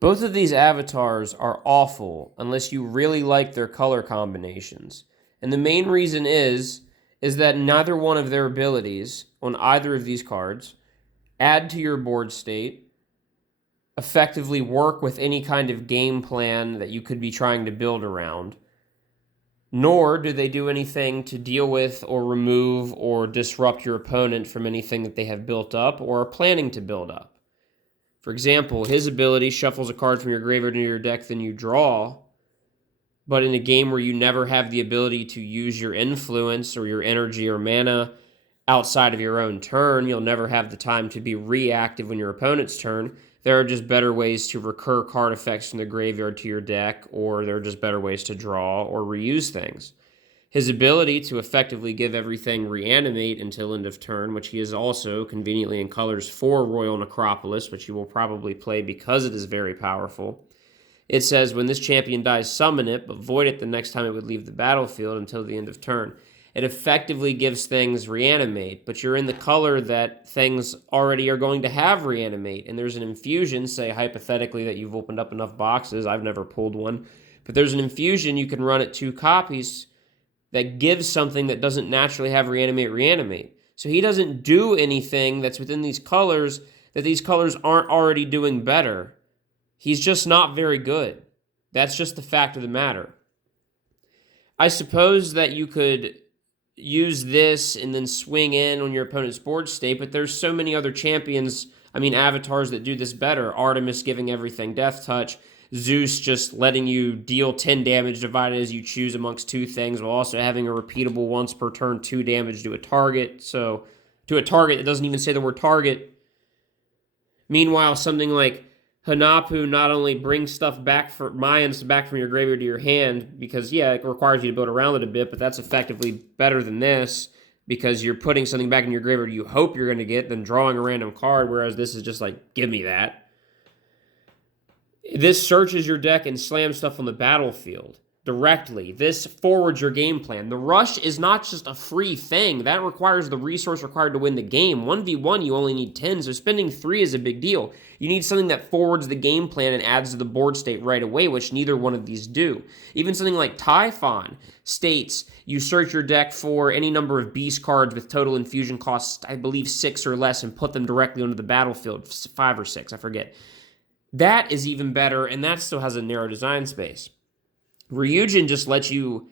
Both of these avatars are awful unless you really like their color combinations. And the main reason is that neither one of their abilities on either of these cards add to your board state, effectively work with any kind of game plan that you could be trying to build around, nor do they do anything to deal with or remove or disrupt your opponent from anything that they have built up or are planning to build up. For example, his ability shuffles a card from your graveyard into your deck, then you draw. But in a game where you never have the ability to use your influence or your energy or mana outside of your own turn, you'll never have the time to be reactive on your opponent's turn. There are just better ways to recur card effects from the graveyard to your deck, or there are just better ways to draw or reuse things. His ability to effectively give everything reanimate until end of turn, which he is also conveniently in colors for Royal Necropolis, which you will probably play because it is very powerful. It says, when this champion dies, summon it, but void it the next time it would leave the battlefield until the end of turn. It effectively gives things reanimate, but you're in the color that things already are going to have reanimate, and there's an infusion, say hypothetically that you've opened up enough boxes, I've never pulled one, but there's an infusion you can run at 2 copies that gives something that doesn't naturally have reanimate. So he doesn't do anything that's within these colors that these colors aren't already doing better. He's just not very good. That's just the fact of the matter. I suppose that you could use this and then swing in on your opponent's board state, but there's so many other champions, avatars that do this better. Artemis giving everything death touch, Zeus just letting you deal 10 damage divided as you choose amongst 2 things while also having a repeatable once per turn 2 damage to a target. So to a target, it doesn't even say the word target. Meanwhile, something like Hanapu not only brings stuff back for Mayans back from your graveyard to your hand because, yeah, it requires you to build around it a bit, but that's effectively better than this because you're putting something back in your graveyard you hope you're going to get than drawing a random card, whereas this is just like, give me that. This searches your deck and slams stuff on the battlefield directly. This forwards your game plan. The rush is not just a free thing. That requires the resource required to win the game. 1v1, you only need 10, so spending 3 is a big deal. You need something that forwards the game plan and adds to the board state right away, which neither one of these do. Even something like Typhon states you search your deck for any number of beast cards with total infusion costs, I believe 6 or less, and put them directly onto the battlefield, 5 or 6, I forget. That is even better, and that still has a narrow design space. Ryujin just lets you,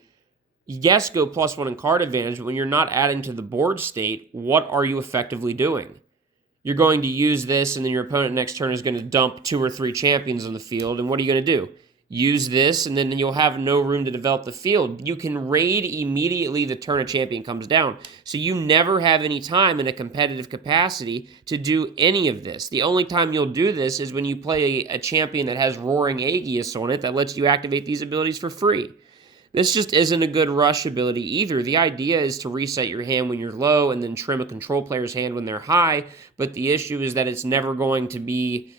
yes, go +1 in card advantage, but when you're not adding to the board state, what are you effectively doing? You're going to use this, and then your opponent next turn is going to dump 2 or 3 champions on the field, and what are you going to do? Use this, and then you'll have no room to develop the field. You can raid immediately the turn a champion comes down. So you never have any time in a competitive capacity to do any of this. The only time you'll do this is when you play a champion that has Roaring Aegis on it that lets you activate these abilities for free. This just isn't a good rush ability either. The idea is to reset your hand when you're low and then trim a control player's hand when they're high, but the issue is that it's never going to be...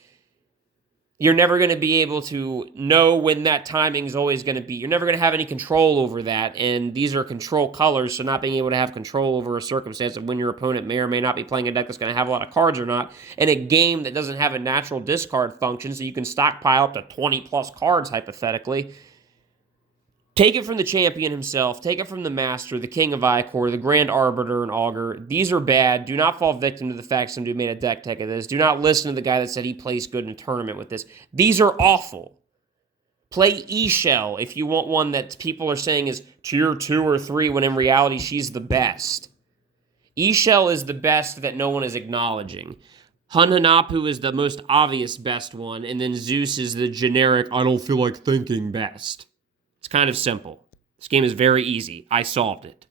You're never going to be able to know when that timing is always going to be. You're never going to have any control over that, and these are control colors, so not being able to have control over a circumstance of when your opponent may or may not be playing a deck that's going to have a lot of cards or not, and a game that doesn't have a natural discard function, so you can stockpile up to 20-plus cards, hypothetically. Take it from the champion himself. Take it from the master, the king of Ikorr, the grand arbiter, and augur. These are bad. Do not fall victim to the fact some dude made a deck tech of this. Do not listen to the guy that said he plays good in a tournament with this. These are awful. Play E-Shell if you want one that people are saying is tier 2 or 3 when in reality she's the best. E-Shell is the best that no one is acknowledging. Hanapu is the most obvious best one, and then Zeus is the generic, I don't feel like thinking best. It's kind of simple. This game is very easy. I solved it.